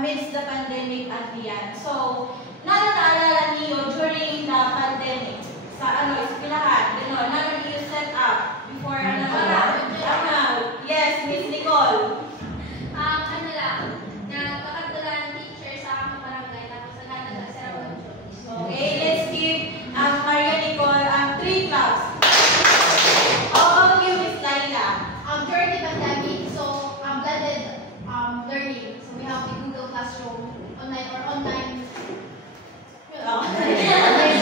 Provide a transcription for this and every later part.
amidst the pandemic and beyond. So, naalala niyo during the pandemic, sa eskwelahan, nanon niyo set up before yes, Miss Nicole. Okay, let's give Maria Nicole 3 claps. How about you, Miss Laila? During the pandemic, so blended learning. So we have the Google Classroom, online.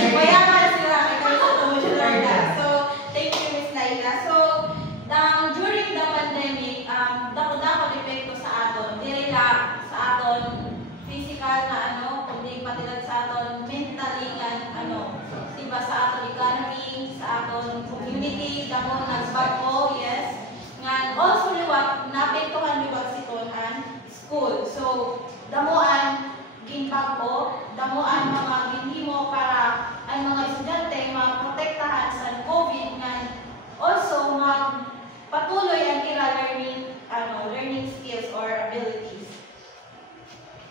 Mayaman sila kay sa promotional that. So, thank you, Miss Laila. So, during the pandemic, dako-dako epekto sa aton. Dili lang sa aton physical na kundi patilan sa aton mentally and diba sa aton economy, sa aton community, damo nagbago, yes. Nga also liwat naapektuhan liwat situahan school. So, damuan ginbago, damuan mga ginhimo para ang mga estudyante maprotektahan sa COVID nga also magpatuloy ang ila learning skills or abilities.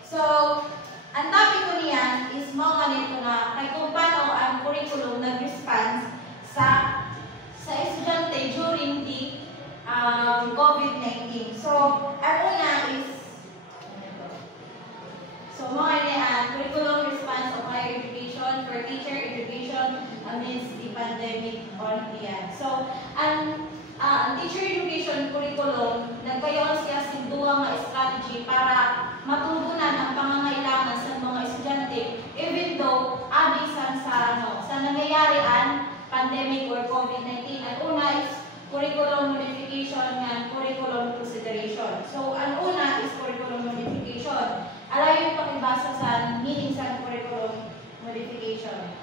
So, ang topic ko niyan is mga nito na kay kung paano ang curriculum nag-response sa estudyante during the COVID-19. So, ang una is mga curriculum response of higher education for teacher education amidst the pandemic on beyond. So, ang teacher education curriculum, nagkayoon siya sa duwa nga strategy para matugunan ang pangangailangan sa mga estudyante even though abisan sa nangyayari ang pandemic or COVID-19. Ang una is curriculum modification and curriculum consideration. So, ang una is curriculum modification. Alay yung pakibasa sa meaning sa curriculum modification.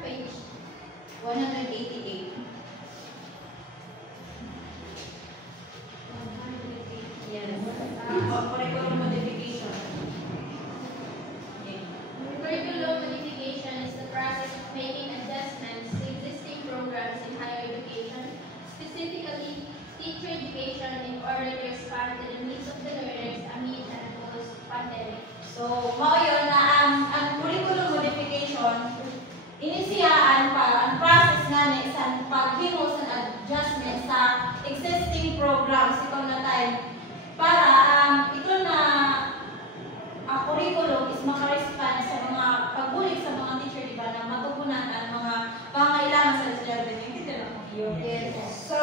Page 188. Yes. Curriculum modification. Okay. Curriculum modification is the process of making adjustments to existing programs in higher education, specifically teacher education, in order to respond to the needs of the learners amid and post-pandemic. So, mao yun na ang curriculum modification, inisiyaan pa ang process nga sa paghimo sa adjustment sa existing programs ito na time para ito na curriculum is makarespond sa mga pagbulig sa mga teacher, diba, na matugunan ang mga pangailangan sa estudyante. Yes. So,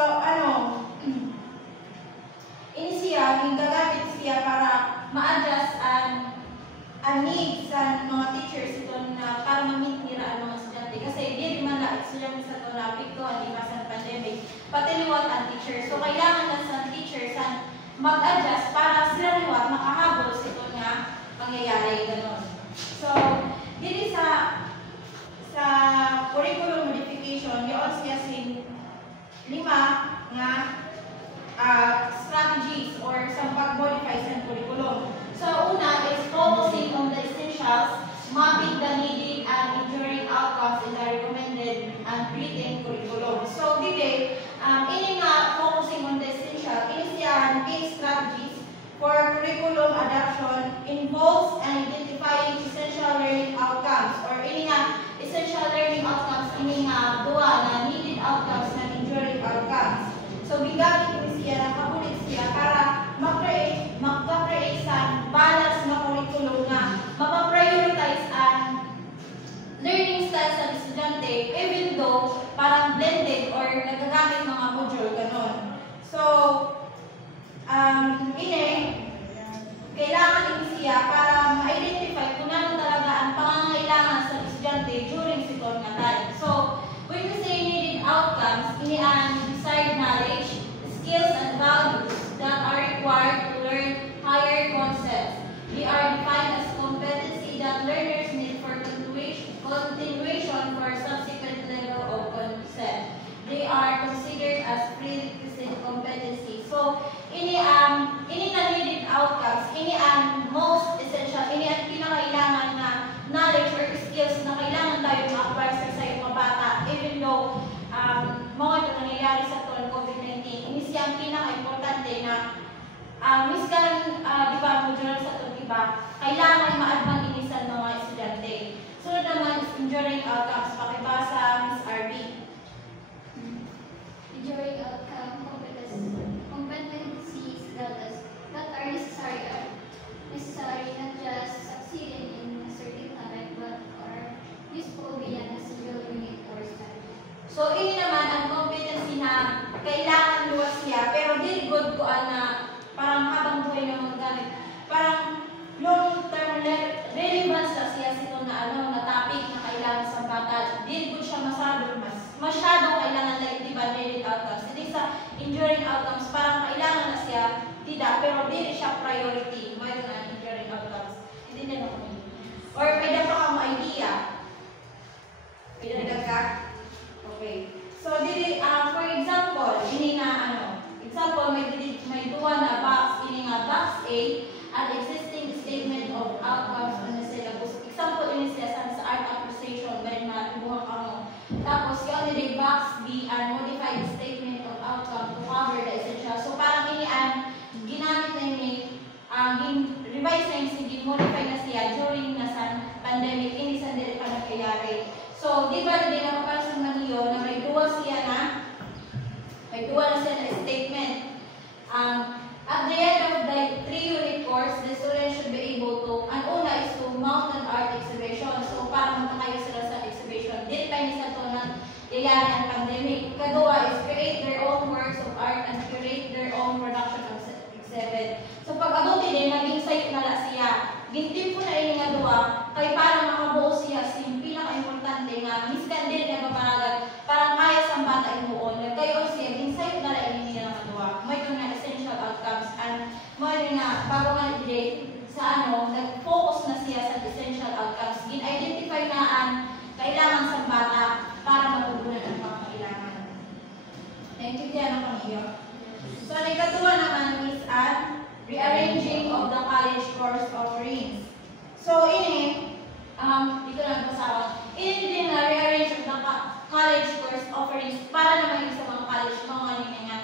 gagamit siya para ma-adjust ang needs sa mga teachers ito na para ma-meet nila ang mga estudyante. Kasi di naman na estudyante sa ito na apektuhan di ba sa pandemic, pati liwat ang teachers. So, kailangan na sa teachers mag-adjust para sila liwat makahabol sa ito nga pangyayari. Ganon. So, dito sa curriculum modification, yun siya sin 5 nga strategies or sa pag-modify sa curriculum. So, una is focusing on the essentials, mapping the needed and enduring outcomes in the recommended and written curriculum. So, dito, ini nga focusing on the essential, ini siya key strategies for curriculum adoption involves and identifying essential learning outcomes or ini nga essential learning outcomes, ini nga duwa na needed outcomes na enduring outcomes. So, bigamit ko siya, nakabulit siya para mag-create sa balance na curriculum na mapaprioritize ang learning styles sa estudyante even though parang blended or nagagamit mga module, ganon. So, kailangan din siya para ma-identify kung ano talaga ang pangangailangan sa estudyante during sitong nga time. So, when we say needed outcomes, ini ang desired knowledge, skills, and values that are required to learn higher concepts. They are defined as competency that learners need for continuation for subsequent level of concept. They are considered as prerequisite competency. So, ini na needed outcomes, ini ang most essential, ini ang pinakailangan na knowledge or skills na kailangan tayo ma-acquire sa mga bata even though mga ito nangyayari sa COVID-19. Ini siyang pinaka-importante na miskan, di ba, module sa ito, iba, kailangan maadmang inisan mga estudyante. Sunod naman is enduring outcomes. Pakibasa, Ms. RB. Enduring outcome competencies that are necessary not just succeeding in a certain topic but are useful beyond a single unit or study. So, ini naman ang competency na kailangan luwas siya, pero very good ko na parang habang buhay na magagamit. Parang long-term relevance na siya sa na topic na kailangan sa bata. Very good siya masyadong kailangan like, di ba, related outcomes. Hindi sa enduring outcomes, parang kailangan na siya, tidak, pero very siya priority. Mayroon na enduring outcomes. Hindi na ako. Or pwede pa kang idea. Pwede na ka? Okay. So, for example, ini na example, may duwa na box, ini nga box A, at existing statement of outcomes on the syllabus. Example, ini siya sa art appreciation, may na ibuhang ako. Tapos, yung ini box B, and modified statement of outcome to cover the essential. So, parang ini ginamit na ini, revise na yung modify na siya during na sa pandemic, hindi sa hindi pa nangyayari. So, di ba din ako para sa maniyo na may duwa siya na statement. At the end of the 3-unit course, the student should be able to, ang una is to mount an art exhibition. So, para magkakayo sila sa exhibition. Depende sa ito na yayari ang pandemic. Kadua is create their own works of art and curate their own production of exhibit. So, pag abuti din, naging sayo na lang siya. Gintim po na rin nga duwa, kay para makabuo siya yung pinaka-importante nga, miskan din na babaragan, parang kaya sa bata imuon. Kayo siya, ginsayo na lang niya nga duwa. May ito na essential outcomes, and may nga, bago nga nag-delay, sa nag-focus na siya sa essential outcomes. Gin-identify na ang kailangan sa bata para matugunan ang mga kailangan. Naintindihan ako niyo? So, ikatuwa naman is rearranging of the college course offerings. So, ini, dito lang basawa. Ini din na rearrange of the college course offerings para naman yung sa mga college, mga nga.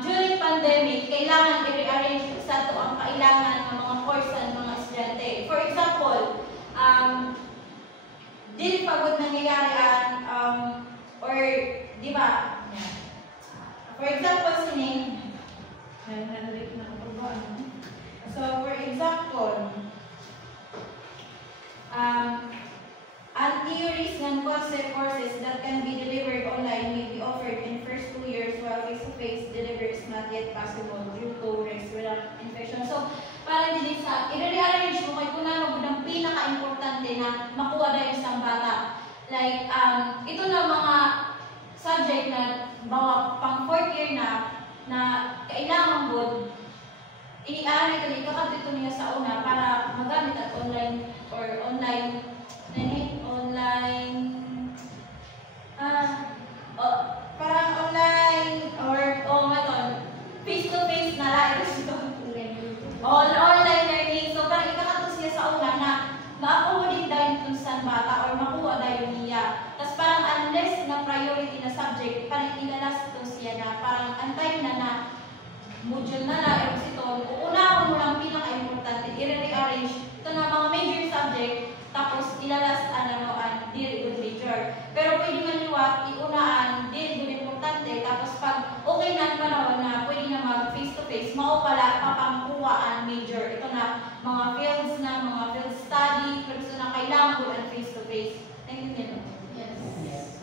During pandemic, kailangan i-rearrange sa ito ang kailangan ng mga course ng mga estudyante. For example, di pagod nangyayari or, di ba? For example, sini, so, for example, theories and concept courses that can be delivered online may be offered in first 2 years while face-to-face delivery is not yet possible due to risk without infection. So, parang din sa, i-rearrange mo kay kunano ng pinaka-importante na makuha na yung isang bata. Like, ito na mga subject na bawa pang 4th year na kailangan good, i-aari ka din kakadito niya sa una para magamit at online or online parang online or face-to-face na lang ito. Online learning. So, parang ikakato siya sa una na makakuha din dahil kung saan bata or makuha dahil niya. Tapos parang unless na priority na subject, parang ilalas ito siya na parang antay na module na lang ito. Uunahon mo lang pinaka-importante, i-rearrange ito na mga major subject, tapos ilalas dili good major. Pero pwede man liwat, iunaan, dili good importante, tapos pag okay na panahon na pwede na mag face-to-face, mao pala papangkuha ang major. Ito na mga fields na, mga field study, pero ito na kailangan good ang face-to-face. Thank you. Yes.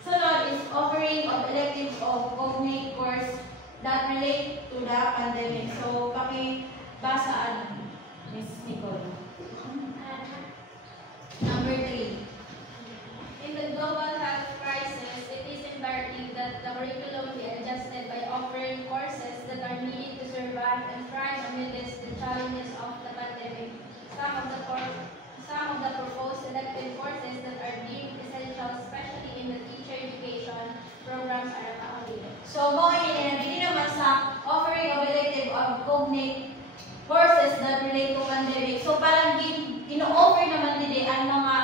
Sunod is offering of elective of cognate course that relate to the pandemic. So, pakibasa Ms. Nicole. Number 3. In the global health crisis, it is imperative that the curriculum be adjusted by offering courses that are needed to survive and thrive amidst the challenges of the pandemic. Some of the proposed elective courses that are deemed essential, especially in the teacher education programs, are accommodated. So, hindi naman sa offering of elective of cognate courses that relate to pandemic. So, parang ino-offer naman din ang mga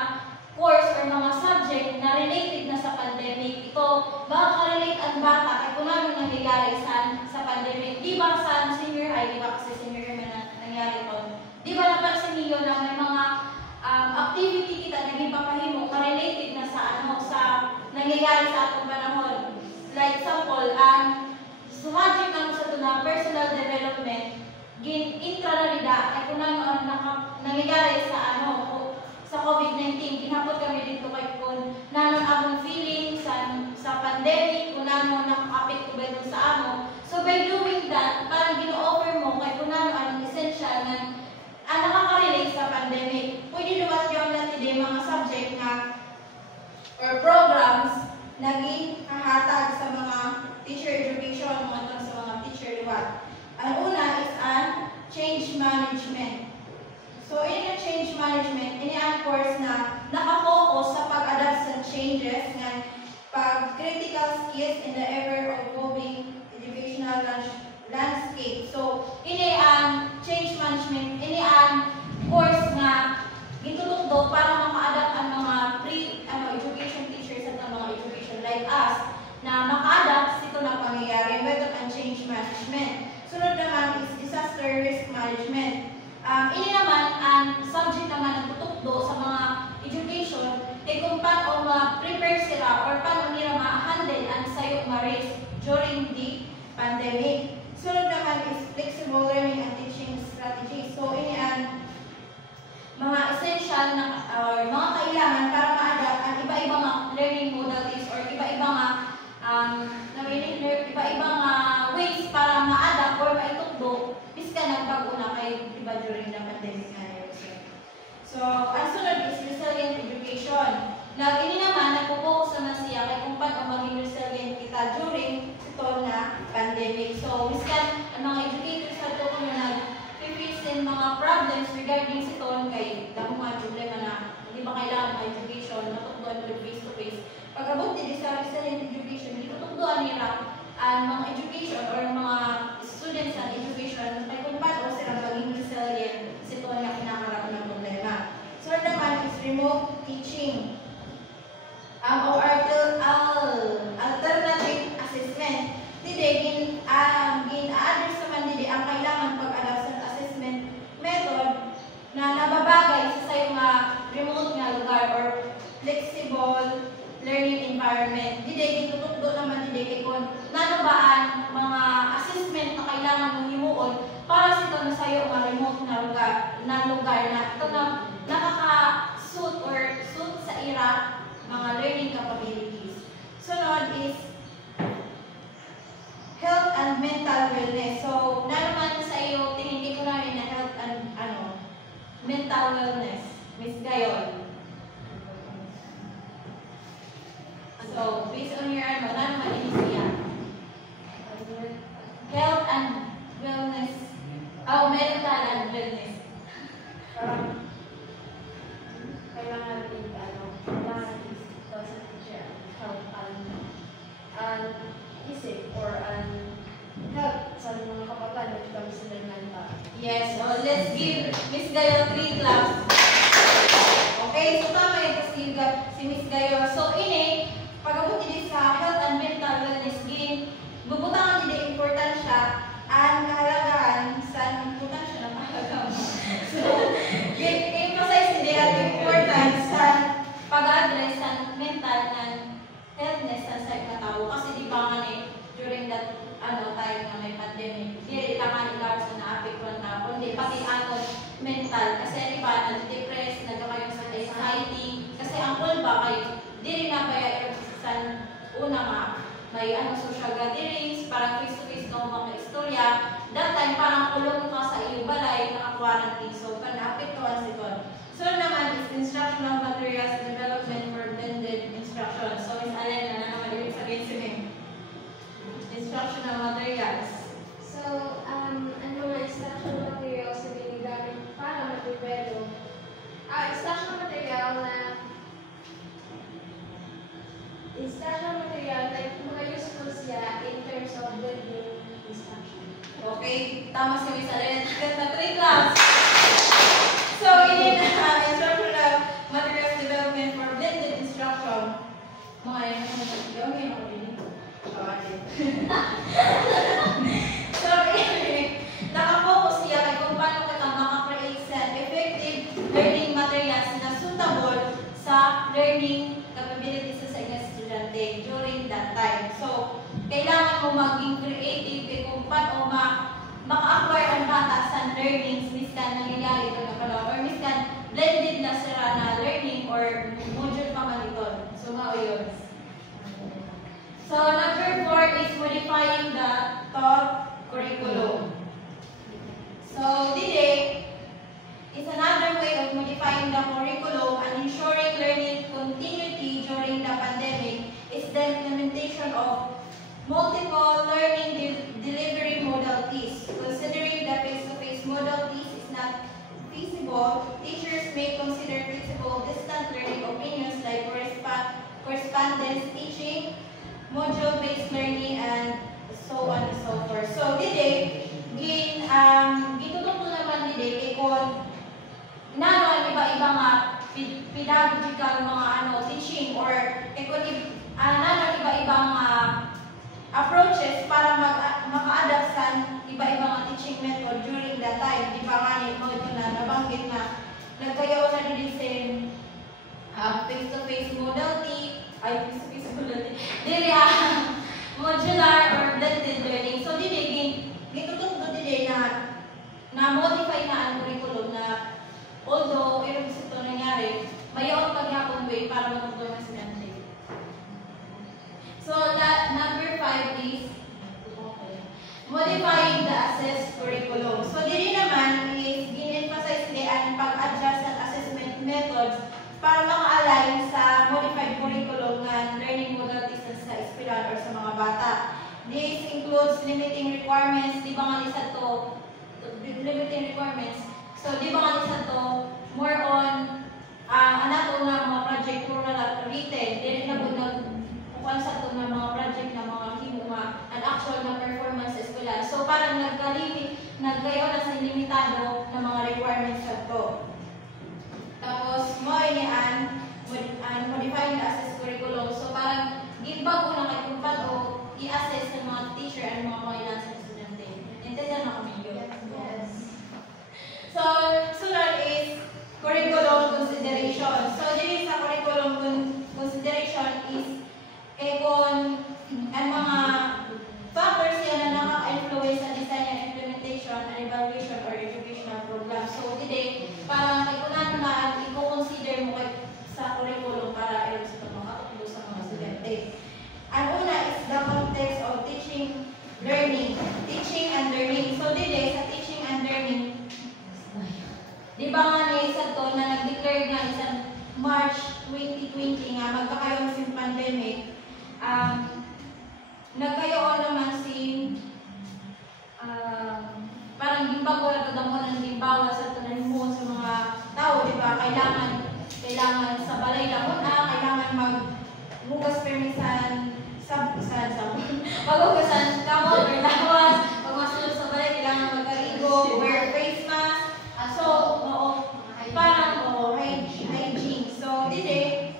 course or mga subject na related na sa pandemic. Ito, makaka-relate ang bata kaya kung ano nangyayari sa pandemic. Di ba sa senior high, di ba kasi senior high na nangyari ito? ipapahimo ka-related na sa nangyayari sa atong panahon. Like example, subject naman sa ito na personal development, intra na nila ay kung nangyayari sa COVID-19, ginapot kami dito kay kung nanon among feeling sa pandemic, kung nanon nakakapit ko ba ito sa amo. So by doing that, parang gino-offer mo kay kung nanon ang essential na nakaka-relate sa pandemic. Pwede lumas yung natin din mga subject na or programs na hahatag sa mga teacher education, sa mga teacher liwat. Ang una is ang change management. So, in ang change management, ini ang course na nakafocus sa pag-adapt sa changes ng critical skills in the ever-evolving educational landscape. So, ini ang change management, ini ang course na gitutugdo para maka-adapt ang mga education teachers at ang mga education like us na maka-adapt sa ito na pangyayari. Method ang change management. Sunod naman is disaster risk management. Ini naman ang subject naman ang tutukdo sa mga education kung paano ma-prepare sila or paano nila ma-handle ang sayo ma-risk during the pandemic. Sunod naman is flexible learning and teaching strategy. So, ini ang mga essential na mga kailangan para ma-adapt ang iba-ibang learning modalities or iba-ibang ways para ma-adapt or maitukdo ka nagbago na kay diba during the pandemic na yun. So, ang sunod is resilient education. Ini naman, nagpo-focus naman siya kay kung paano maging resilient kita during ito na pandemic. So, miskan ang mga educators sa ito kung nag-face in mga problems regarding sa ito kay dahong mga problema na hindi ba kailangan ng education, matukdoan with face-to-face. Pag-abot din sa resilient education, hindi tutukdoan nila ang mga education or mga students and education ay kung paano sila maging resilient sa ito na kinakarap ng problema. So, naman is remote teaching. O alternative assessment. Didi, gin-address naman didi ang kailangan pag-adapt sa assessment method na nababagay sa sayo nga remote nga lugar or flexible learning environment. Didi, gitutukdo naman didi kung nanobaan mga assessment na kailangan mong himuon para sa ito na sa'yo mga remote na lugar na ito na nakaka-suit or suit sa ira mga learning capabilities. Sunod is health and mental wellness. So, naman sa iyo, tingin ko na rin na health and mental wellness. Miss Gayon. So, based on your naman siya. Health and wellness. Mental and wellness. Parang kailangan natin kailangan ito sa teacher health and isip or health sa mga kapatid na kami sila mental. Yes, so let's give Miss Gayon 3 claps. Okay, so tama ito si Miss Gayon. So, ini pag-abot din sa health and mental wellness game, bubutangan din importansya ang kahalagahan sa importansya ng kahalagahan. So, emphasize din ang importance sa pag-address sa mental and healthness sa mga tao. Kasi di ba nga during that time na may pandemic, di lang nga nila sa na-apektuhan na, kundi pati aton mental. Kasi di ba, nag-depress, nagkakayon sa anxiety. Kasi ang kulba kayo, di rin na kaya sa una nga, may social gatherings, parang face-to-face ka mga istorya. That time, parang kulong ka sa iyong balay, naka-quarantine. So, na-apektuhan si Ton. So, naman is instructional materials development for blended instruction. So, Ms. Alena, na naman ibig sabihin si Mim. Instructional materials. So, ang mga instructional materials na ginagamit para mag-develop. Instructional material na mga useful siya in terms of building instruction. Okay, tama si Ms. Alena. Ganda 3 class. So, in instructional materials development for blended instruction. Mga yan ako din. So, nakapokus siya kay kung paano kita makakreate sa effective learning materials na suitable sa maging creative kay kung paano maka-acquire ang bata sa learnings miskan nangyayari ito na pala or miskan blended na sila na learning or module pa man ito. So, mao yun. So, number 4 is modifying the taught curriculum. So, today is another way of modifying the curriculum and ensuring learning continuity during the pandemic is the implementation of multiple learning delivery modalities. Considering the face-to-face modalities is not feasible, teachers may consider feasible distant learning opinions like correspondence teaching, module-based learning, and so on and so forth. So, today, gitutong ko naman today kay kung ang iba-iba nga pedagogical mga teaching or kay kung iba-ibang approaches para maka-adapt sa iba-ibang teaching method during that time. Di ba nga mo ito na nabanggit na nagkayaw na din face-to-face modality, dili modular or blended learning. So dili gitutong ko dili na modify na ang curriculum na although irong ito nangyari, mayaon paghapon way para matutulong ang estudyante. So number 5 is modifying the assessed curriculum. So dili naman is gin-emphasize ang pag-adjust ng assessment methods para maka-align sa modified curriculum ng learning modalities sa eskwelahan or sa mga bata. This includes limiting requirements, di ba nga isa to, limiting requirements. So, di ba nga isa to, more on, anato na mga project puro na written, di na po nagpukuan sa to na mga project na mga himuma, an actual na performance sa eskwelahan. So, parang nagkayo na sa limitado na mga requirements sa to. Tapos, mo modifying the assessed curriculum. So, parang gibago na kay kung paano i-assess ng mga teacher and mga kailangan sa estudyante. Intindihan mo kami yun? Yes. So, sunod is curriculum consideration. So, dito sa curriculum consideration is kung ang mga factors yan na nakaka-influence sa design and implementation and evaluation or educational program. So, today, parang kung ano na i-consider mo sa curriculum para i-use ito makatulong sa mga estudyante. Ang una is the context of teaching and learning. So, today, sa teaching and learning, di ba nga na isa to na nag-declare nga isang March 2020 nga magkakaroon sa pandemic, nagkaroon naman parang gimbago na kadamo ng gimbawa sa tunanimo sa mga tao, di ba? Kailangan sa balay lang muna, kailangan maghugas permisan maghugasan kamot or lawas, pag masulog sa balay, kailangan magkarigo, wear face mask. So, parang hygiene. So, describe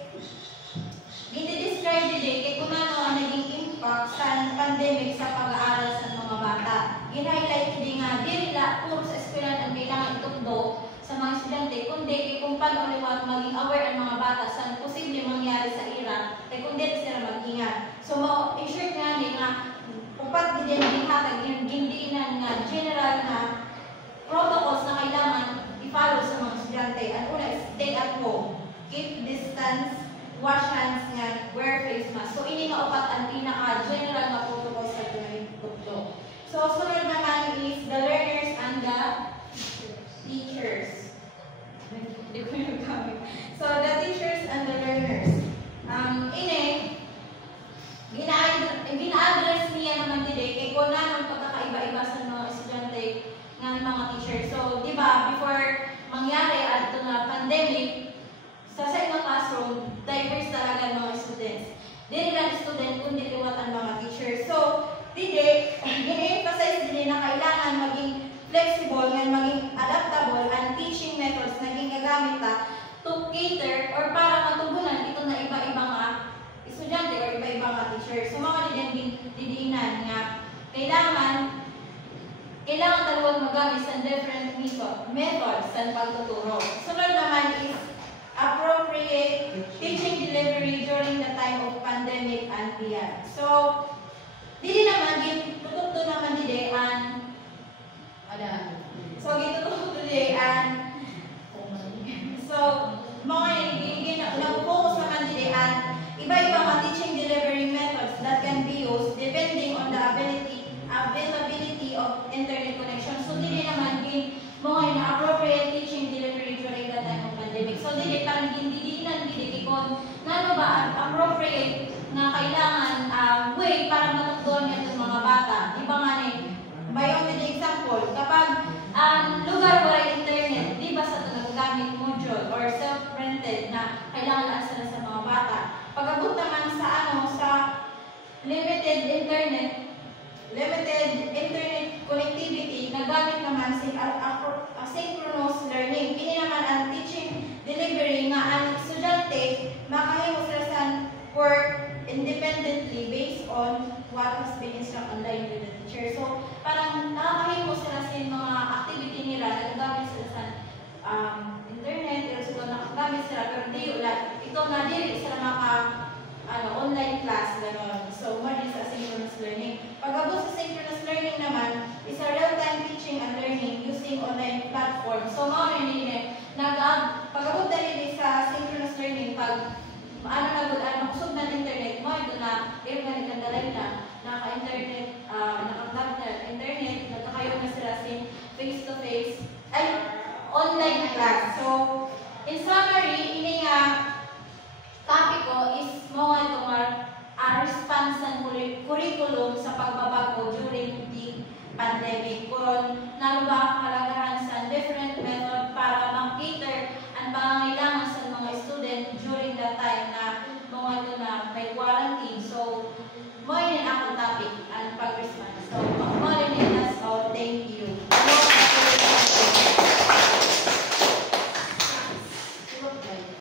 kay kung ano ang naging impact sa pandemic sa pag-aaral sa mga bata. Gin-highlight din nga, di nila puro sa eskwelahan ang kailangan itukdo sa mga estudyante, kundi kung paano maging aware ang mga bata sa posible mangyari sa era, kung di sila mag-ingat. So, i-short nga din nga, upat din hatag, gindiinan nga general na protocols na kailangan i-follow sa mga estudyante. Ang una is stay at home, keep distance, wash hands nga, wear face mask. So, ini nga upat ang pinaka-general na protocols sa tunay-tukdo. So, sunod naman is the learners and the teachers. So, the teachers and the learners. Gina-address niya naman today kay kung anong pagkakaiba-iba sa mga estudyante ng mga teachers. So, di ba, before mangyari at na pandemic, sa inyong classroom, diverse talaga mga students. Di lang student, kundi liwat ang mga teachers. So, today, gina-emphasize din na kailangan maging flexible and maging adaptable ang teaching methods na ginagamit to cater or para matugunan ito na iba-ibang estudyante or iba-ibang teachers. So, mga didiinan nga, kailangan dalawang magamit sa different methods sa pagtuturo. Sunod naman is appropriate teaching delivery during the time of pandemic and beyond. So, Dili naman gitutukto naman dili an so gitutukto dili an so mga nag-focus naman dili an iba-iba mga teaching delivery methods that can be used depending on the availability of internet connection. So dili naman mga na-appropriate teaching delivery during the time of pandemic. So dili parang hindi kung nano ba ang appropriate na kailangan way para matutunan niya itong mga bata. Di ba nga ni, may only example, kapag lugar wala internet, di ba sa ito nagagamit module or self-rented na kailangan sila sa mga bata. Pag-abot naman sa limited internet connectivity, nagamit naman si asynchronous learning. Kini naman ang teaching delivery nga ang estudyante makahimo sila sa work independently based on what has been instructed online with the teacher. So, parang nakakahimo sila sa mga activity nila, nagagamit sila sa internet, so nakagamit sila, pero di ulat. Ito na dili sila online class, gano'n. So, more is asynchronous learning. Pag-abot sa synchronous learning naman, is a real-time teaching and learning using online platform. So, mga rin pag-abot na rin sa synchronous learning, pag makusog na internet mo, ito na, i-organic ang dalay na, naka-internet, naka-tap na internet, nagkakayo na sila face-to-face, online class. So, in summary, ini nga, topic ko is mga itong response ng curriculum sa pagbabago during the pandemic. Kung nalo ba ang kalagahan